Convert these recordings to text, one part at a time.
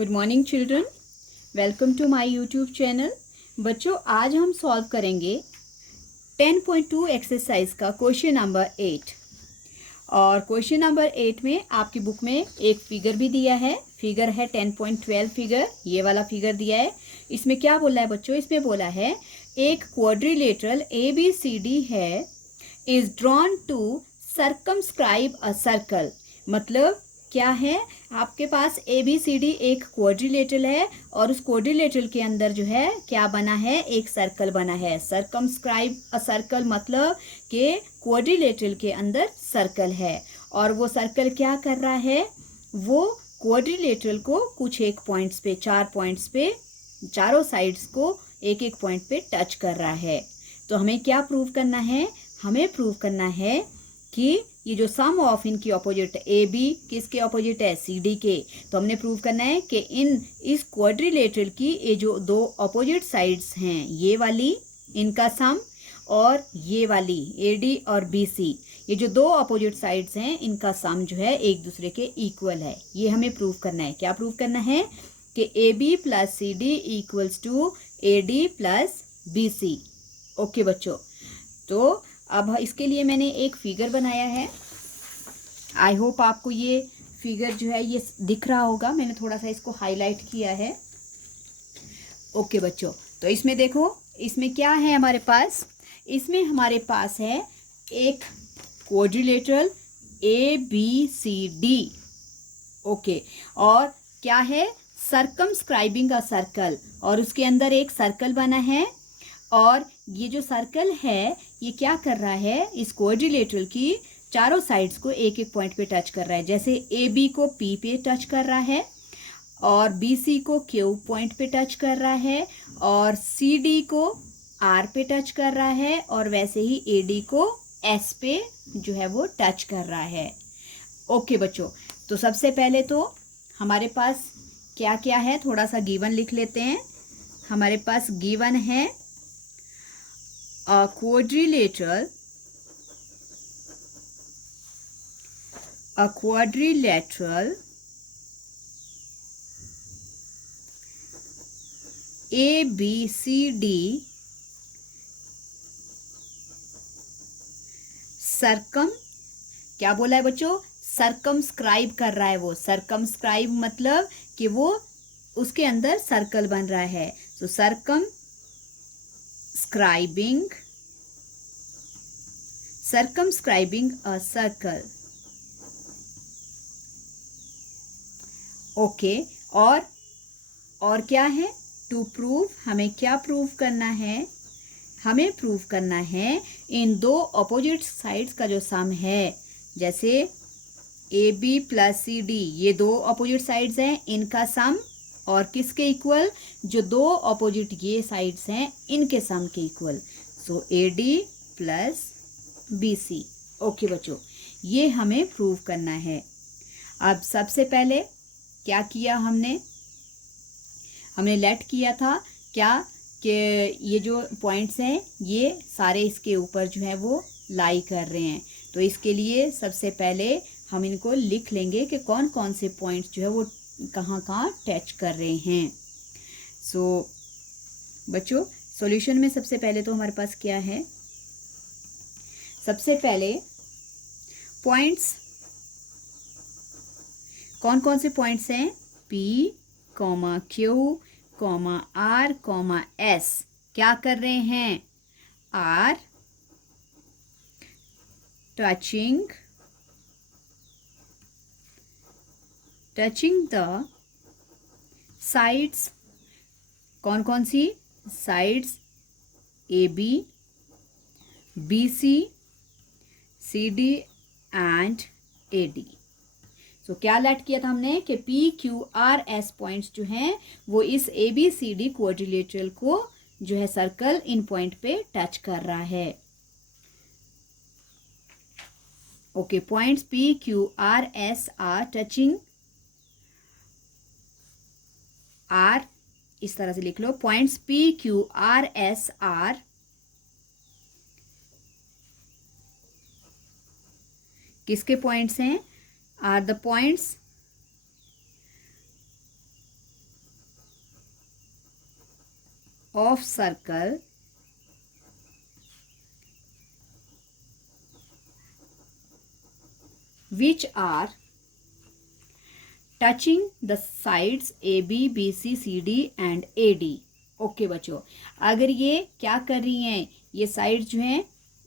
Good morning children, welcome to my YouTube channel. बच्चों, आज हम सॉल्व करेंगे 10.2 एक्सरसाइज का क्वेश्चन नंबर 8। और क्वेश्चन नंबर 8 में आपकी बुक में एक फिगर भी दिया है। फिगर है 10.12 फिगर, ये वाला फिगर दिया है। इसमें क्या बोला है बच्चों? इसमें बोला है एक क्वाड्रिलेटरल ABCD है is drawn to circumscribe a circle. मतलब क्या है, आपके पास ABCD एक क्वाड्रिलेटरल है और उस क्वाड्रिलेटरल के अंदर जो है क्या बना है, एक सर्कल बना है। सर्कमस्क्राइब अ सर्कल मतलब कि क्वाड्रिलेटरल के अंदर सर्कल है और वो सर्कल क्या कर रहा है, वो क्वाड्रिलेटरल को कुछ एक पॉइंट्स पे, 4 पॉइंट्स पे, चारों साइड्स को एक एक पॉइंट पे टच कर रहा है। तो हमें क्या प्रूव करना है? हमें प्रूव करना है कि ये जो सम ऑफ इनकी ऑपोजिट AB किसके ऑपोजिट है? CD के। तो हमने प्रूव करना है कि इस क्वाड्रिलेटरल की ये जो दो ऑपोजिट साइड्स हैं, ये वाली इनका सम और ये वाली AD और BC, ये जो दो ऑपोजिट साइड्स हैं इनका सम जो है एक दूसरे के इक्वल है। ये हमें प्रूव करना है। क्या प्रूव करना है? कि AB plus CD equals to AD plus BC। Okay बच्चों, तो अब इसके लिए मैंने एक फिगर बनाया है। आई होप आपको ये फिगर जो है ये दिख रहा होगा। मैंने थोड़ा सा इसको हाईलाइट किया है। ओके बच्चों, तो इसमें देखो, इसमें क्या है हमारे पास? इसमें हमारे पास है एक क्वाड्रिलेटरल ABCD। ओके, और क्या है? सर्कमस्क्राइबिंग अ सर्कल, और उसके अंदर एक सर्कल बना है। और ये जो सर्कल है ये क्या कर रहा है, इस क्वाड्रिलेटरल की चारों साइड्स को एक एक पॉइंट पे टच कर रहा है। जैसे AB को P पे टच कर रहा है और BC को Q पॉइंट पे टच कर रहा है और CD को R पे टच कर रहा है और वैसे ही AD को S पे जो है वो टच कर रहा है। ओके बच्चों, तो सबसे पहले तो हमारे पास क्या क्या है, थोड़ा सा गिवन लिख लेते हैं। हमारे पास गिवन है a quadrilateral ABCD सर्कम, क्या बोला है बच्चों? सर्कमस्क्राइब कर रहा है वो। सर्कमस्क्राइब मतलब कि वो उसके अंदर सर्कल बन रहा है। तो circumscribing a circle। ओके, और क्या है? टू प्रूव, हमें क्या प्रूव करना है? हमें प्रूव करना है इन दो अपोजिट साइड्स का जो सम है, जैसे AB प्लस CD, ये दो अपोजिट साइड्स हैं, इनका सम और किसके इक्वल? जो दो अपोजिट ये साइड्स हैं इनके सम के इक्वल। सो AD प्लस BC। ओके बच्चों, ये हमें प्रूव करना है। अब सबसे पहले क्या किया हमने लेट किया था क्या, कि ये जो पॉइंट्स हैं ये सारे इसके ऊपर जो है वो लाई कर रहे हैं। तो इसके लिए सबसे पहले हम इनको लिख लेंगे कि कौन कौन से पॉइंट्स जो है वो कहाँ कहाँ टच कर रहे हैं। सो बच्चों, सॉल्यूशन में सबसे पहले तो हमारे पास क्या है? सबसे पहले पॉइंट्स, कौन कौन से पॉइंट्स हैं? P, Q, R, S क्या कर रहे हैं? Are touching the sides. कौन कौन सी sides? AB, BC, CD and AD। तो क्या लेट किया था हमने कि PQRS पॉइंट्स जो हैं वो इस ABCD क्वाड्रिलेटरल को जो है सर्कल इन पॉइंट पे टच कर रहा है। Okay, points PQRS are touching, are इस तरह से लिख लो, पॉइंट्स PQRS आर किसके पॉइंट्स हैं? Are the points of circle which are touching the sides AB, BC, CD and AD। Okay बच्चों, अगर ये क्या कर रही हैं, ये साइड जो हैं,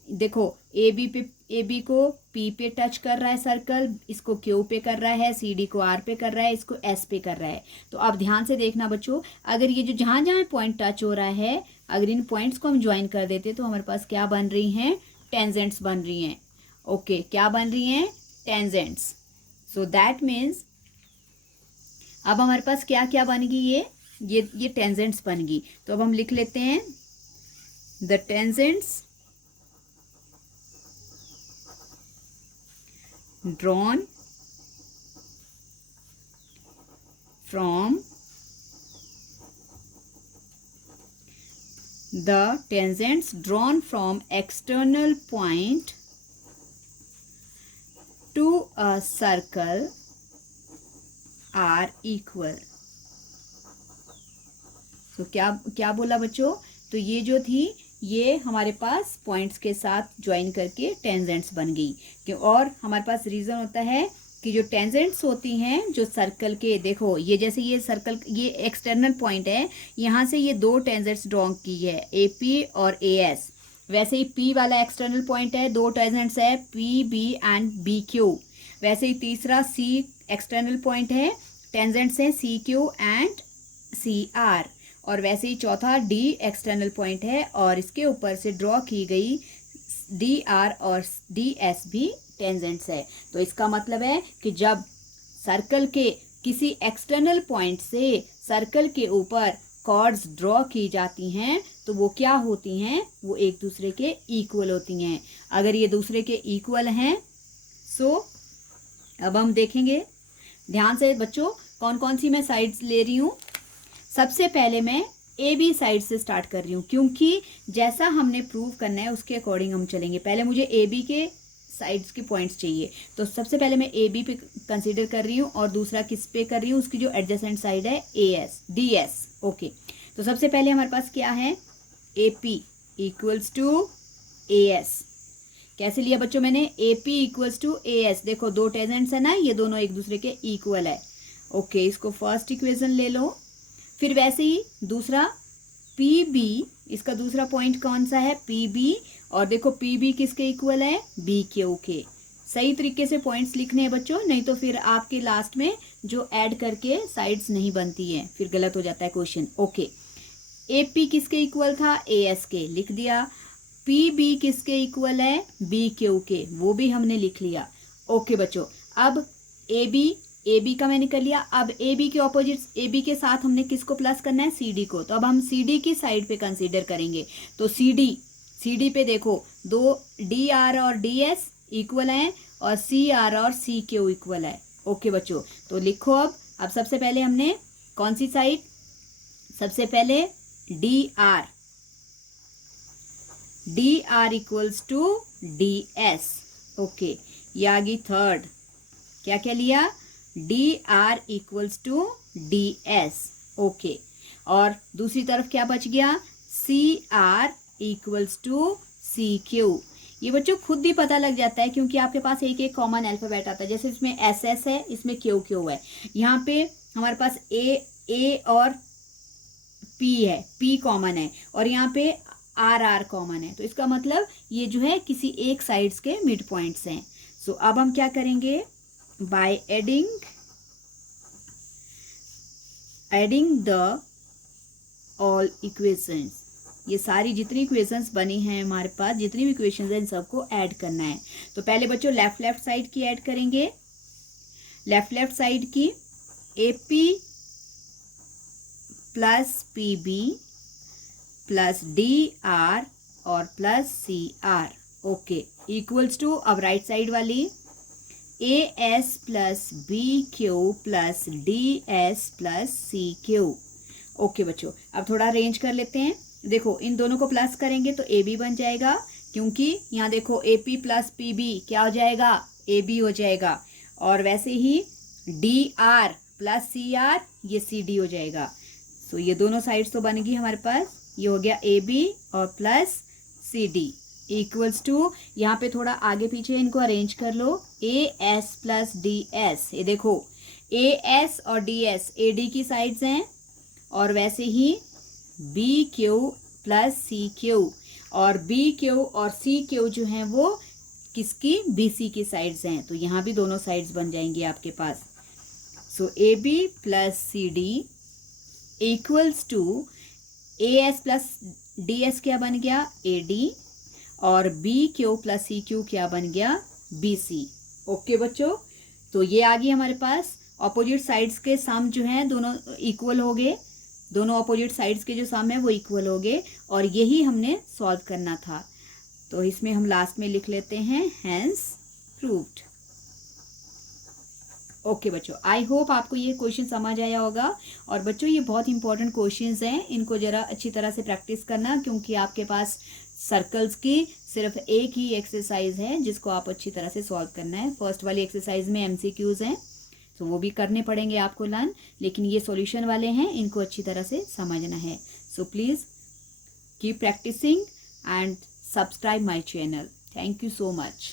देखो AB को P पे टच कर रहा है सर्कल, इसको Q पे कर रहा है, CD को R पे कर रहा है, इसको S पे कर रहा है। तो आप ध्यान से देखना बच्चों, अगर ये जो जहाँ जहाँ पॉइंट टच हो रहा है, अगर इन पॉइंट्स को हम ज्वाइन कर देते तो हमारे पास क्या बन रही हैं, टेंजेंट्स बन रही हैं। ओके, क्या बन रही हैं, टेंजेंट्स। सो दैट मीन्स अब हमारे पास क्या क्या बन गई, ये टेंजेंट्स बन गई। तो अब हम लिख लेते हैं the tangents drawn from the tangents drawn from external point to a circle are equal। तो क्या बोला बच्चों, तो ये जो थी ये हमारे पास पॉइंट्स के साथ ज्वाइन करके टेंजेंट्स बन गई। क्यों, और हमारे पास रीज़न होता है कि जो टेंजेंट्स होती हैं जो सर्कल के, देखो ये जैसे ये सर्कल, ये एक्सटर्नल पॉइंट है, यहाँ से ये दो टेंजेंट्स ड्रॉ की है, AP और AS। वैसे ही P वाला एक्सटर्नल पॉइंट है, दो टेंजेंट्स है PB एंड BQ। वैसे ही तीसरा C एक्सटर्नल पॉइंट है, टेंजेंट्स हैं CQ एंड CR। और वैसे ही चौथा D एक्सटर्नल पॉइंट है और इसके ऊपर से ड्रॉ की गई DR और DS भी टेंजेंट्स है। तो इसका मतलब है कि जब सर्कल के किसी एक्सटर्नल पॉइंट से सर्कल के ऊपर कॉर्ड्स ड्रॉ की जाती हैं तो वो क्या होती हैं, वो एक दूसरे के इक्वल होती हैं। अगर ये दूसरे के इक्वल हैं सो अब हम देखेंगे ध्यान से बच्चों, कौन कौन सी मैं साइड्स ले रही हूँ। सबसे पहले मैं AB साइड से स्टार्ट कर रही हूँ, क्योंकि जैसा हमने प्रूव करना है उसके अकॉर्डिंग हम चलेंगे। पहले मुझे AB के साइड्स के पॉइंट्स चाहिए, तो सबसे पहले मैं AB पे कंसीडर कर रही हूँ और दूसरा किस पे कर रही हूँ, उसकी जो एडजेसेंट साइड है DS। ओके, तो सबसे पहले हमारे पास क्या है, AP इक्वल्स टू AS। कैसे लिया बच्चों मैंने, AP इक्वल्स टू AS। देखो दो टेंजेंट्स है ना, ये दोनों एक दूसरे के इक्वल है। ओके, इसको फर्स्ट इक्वेशन ले लो। फिर वैसे ही दूसरा PB, इसका दूसरा पॉइंट कौन सा है, PB। और देखो PB किसके इक्वल है, BQ के। सही तरीके से पॉइंट्स लिखने हैं बच्चों, नहीं तो फिर आपके लास्ट में जो ऐड करके साइड्स नहीं बनती है, फिर गलत हो जाता है क्वेश्चन। ओके, AP किसके इक्वल था, AS के, लिख दिया। PB किसके इक्वल है, BQ के, वो भी हमने लिख लिया। ओके बच्चों, अब AB का मैंने कर लिया। अब AB के ऑपोजिट, AB के साथ हमने किसको प्लस करना है, CD को। तो अब हम CD की साइड पे कंसीडर करेंगे। तो CD पे देखो दो DR और DS इक्वल हैं और CR और CQ इक्वल है। ओके बच्चों, तो लिखो अब सबसे पहले हमने कौन सी साइड, सबसे पहले DR equals to DS। Okay, ये आ गई थर्ड। क्या क्या लिया, DR equals to DS। Okay, और दूसरी तरफ क्या बच गया, CR इक्वल्स टू CQ। ये बच्चों खुद ही पता लग जाता है क्योंकि आपके पास एक एक कॉमन अल्फाबेट आता है। जैसे इसमें SS है, इसमें QQ है, यहाँ पे हमारे पास A और P है, P कॉमन है, और यहाँ पे RR कॉमन है। तो इसका मतलब ये जो है किसी एक साइड्स के मिड पॉइंट्स हैं। सो अब हम क्या करेंगे, by adding the all equations, ये सारी जितनी इक्वेशंस बनी हैं हमारे पास, जितनी भी इक्वेशंस हैं इन सबको ऐड करना है। तो पहले बच्चों लेफ्ट साइड की ऐड करेंगे। लेफ्ट साइड की AP plus PB plus DR और plus CR। Okay, equals to अब राइट साइड वाली AS plus BQ plus DS plus CQ। Okay बच्चों, अब थोड़ा अरेंज कर लेते हैं। देखो इन दोनों को प्लस करेंगे तो AB बन जाएगा, क्योंकि यहाँ देखो AP प्लस PB क्या हो जाएगा, AB हो जाएगा। और वैसे ही DR प्लस CR ये CD हो जाएगा। सो ये दोनों साइड्स तो बन गई हमारे पास। ये हो गया AB और प्लस CD इक्वल्स टू, यहाँ पे थोड़ा आगे पीछे इनको अरेंज कर लो, AS प्लस DS। ये देखो AS और DS AD की साइड्स हैं, और वैसे ही BQ प्लस CQ, और BQ और CQ जो हैं वो किसकी, BC की साइड्स हैं, तो यहाँ भी दोनों साइड्स बन जाएंगी आपके पास। So AB plus CD equals to AS plus DS क्या बन गया, AD, और BQ प्लस CQ क्या बन गया, BC। ओके बच्चों, तो ये आ गई हमारे पास ऑपोजिट साइड्स के सम जो हैं दोनों इक्वल हो गए, दोनों ऑपोजिट साइड्स के जो सम है वो इक्वल हो गए, और यही हमने सॉल्व करना था। तो इसमें हम लास्ट में लिख लेते हैं हेंस प्रूव्ड। ओके बच्चों, आई होप आपको ये क्वेश्चन समझ आया होगा। और बच्चों ये बहुत इंपॉर्टेंट क्वेश्चंस हैं, इनको जरा अच्छी तरह से प्रैक्टिस करना, क्योंकि आपके पास सर्कल्स की सिर्फ एक ही एक्सरसाइज है जिसको आप अच्छी तरह से सॉल्व करना है। फर्स्ट वाली एक्सरसाइज में MCQs हैं, तो वो भी करने पड़ेंगे आपको लर्न, लेकिन ये सॉल्यूशन वाले हैं, इनको अच्छी तरह से समझना है। So please keep practising and subscribe my channel. Thank you so much.